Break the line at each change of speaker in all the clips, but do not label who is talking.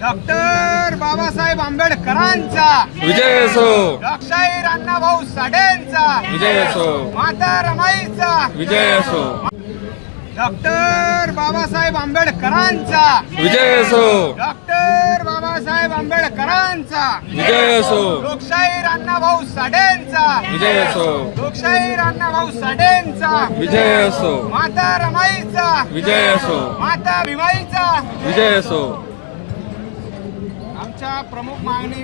Doctor Babasaheb आंबेडकरांचा.
विजय असो.
Doctor Annabhau साठेंचा
विजय असो.
माता रमाईचा.
विजय असो.
डॉक्टर बाबासाहेब आंबेडकरांचा.
विजय असो.
डॉक्टर बाबासाहेब आंबेडकरांचा.
विजय असो.
लोकशाहीर अण्णाभाऊ साठेंचा
विजय असो.
लोकशाहीर अण्णाभाऊ साठेंचा
विजय असो.
माता रमाईचा.
विजय असो.
माता भीमाईचा.
विजय असो.
आमच्या प्रमुख मागणी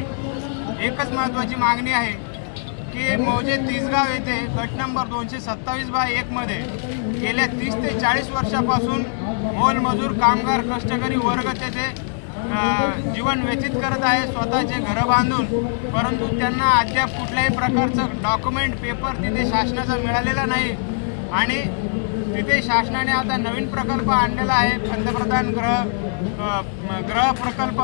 एकच महत्त्वाची मागणी आहे की मौजे तिसगाव येथे गट नंबर दोनशे सत्तावीस बाय एकमध्ये गेल्या तीस ते चाळीस वर्षापासून मोलमजूर कामगार कष्टकरी वर्ग तेथे जीवन व्यतीत करत आहे स्वतःचे घरं बांधून. परंतु त्यांना अद्याप कुठल्याही प्रकारचं डॉक्युमेंट पेपर तिथे शासनाचा मिळालेला नाही. आणि तिथे शासनाने आता नवीन प्रकल्प आणलेला आहे पंतप्रधान ग्रह ग्रह प्रकल्प.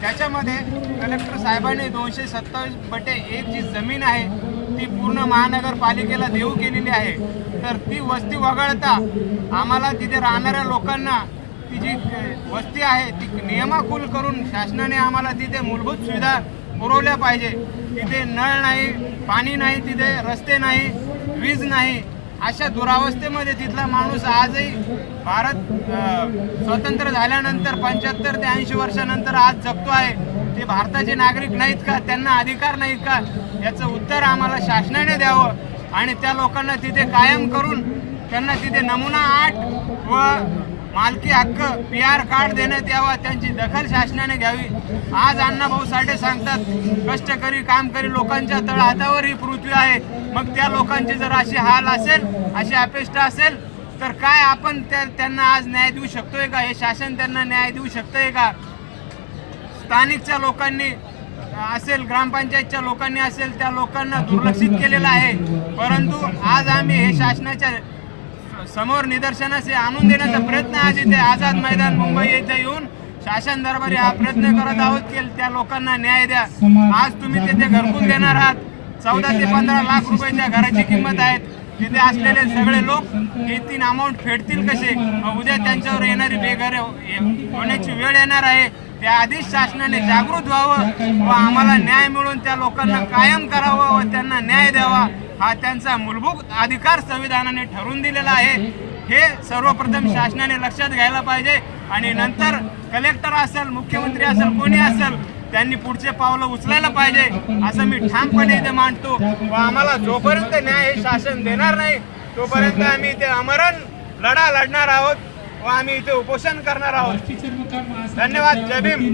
त्याच्यामध्ये कलेक्टर साहेबांनी दोनशे सत्तावीस बटे एक जी जमीन आहे ती पूर्ण महानगरपालिकेला देऊ केलेली आहे. तर ती वस्ती वगळता आम्हाला तिथे राहणाऱ्या लोकांना ती जी वस्ती आहे ती नियमाकुल करून शासनाने आम्हाला तिथे मूलभूत सुविधा पुरवल्या पाहिजे. तिथे नळ नाही पाणी नाही तिथे रस्ते नाही वीज नाही. अशा दुरावस्थेमध्ये तिथला माणूस आजही भारत स्वतंत्र झाल्यानंतर पंच्याहत्तर ते ऐंशी वर्षानंतर आज जगतो आहे. ते भारताचे नागरिक नाहीत का? त्यांना अधिकार नाहीत का? याचं उत्तर आम्हाला शासनाने द्यावं आणि त्या लोकांना तिथे कायम करून त्यांना तिथे नमुना आठ व मालकी हक्क पी आर कार्ड देण्यात यावा त्यांची दखल शासनाने घ्यावी. आज अण्णाभाऊ साठे सांगतात कष्टकरी कामकरी लोकांच्या तळहातावर ही पृथ्वी आहे. मग त्या लोकांचे जर असे हाल असेल अशी अपेक्षा असेल तर काय आपण त्या त्यांना आज न्याय देऊ शकतोय का? हे शासन त्यांना न्याय देऊ शकतंय का? स्थानिकच्या लोकांनी असेल ग्रामपंचायतच्या लोकांनी असेल त्या लोकांना दुर्लक्षित केलेलं आहे. परंतु आज आम्ही हे शासनाच्या समोर निदर्शनास आणून देण्याचा प्रयत्न आज इथे आझाद मैदान मुंबई येथे येऊन शासन दरबारी हा प्रयत्न करत आहोत की त्या लोकांना न्याय द्या. आज तुम्ही तिथे घरकून देणार आहात. चौदा ते पंधरा लाख रुपये त्या घराची किंमत आहेत. तिथे असलेले सगळे लोक हे तीन अमाऊंट फेडतील कसे? उद्या त्यांच्यावर येणारी बेघर होण्याची वेळ येणार आहे. त्या आधीच शासनाने जागृत व्हावं व आम्हाला न्याय मिळून त्या लोकांना कायम करावं व त्यांना न्याय द्यावा. हा त्यांचा मूलभूत अधिकार संविधानाने ठरवून दिलेला आहे. हे सर्वप्रथम शासनाने लक्षात घ्यायला पाहिजे. आणि नंतर कलेक्टर असेल मुख्यमंत्री असेल कोणी असेल त्यांनी पुढचे पावलं उचलायला पाहिजे असं मी ठामपणे इथे मांडतो व आम्हाला जोपर्यंत न्याय हे शासन देणार नाही तोपर्यंत आम्ही इथे अमरण लढा लढणार आहोत व आम्ही इथे उपोषण करणार आहोत. धन्यवाद. जय भीम.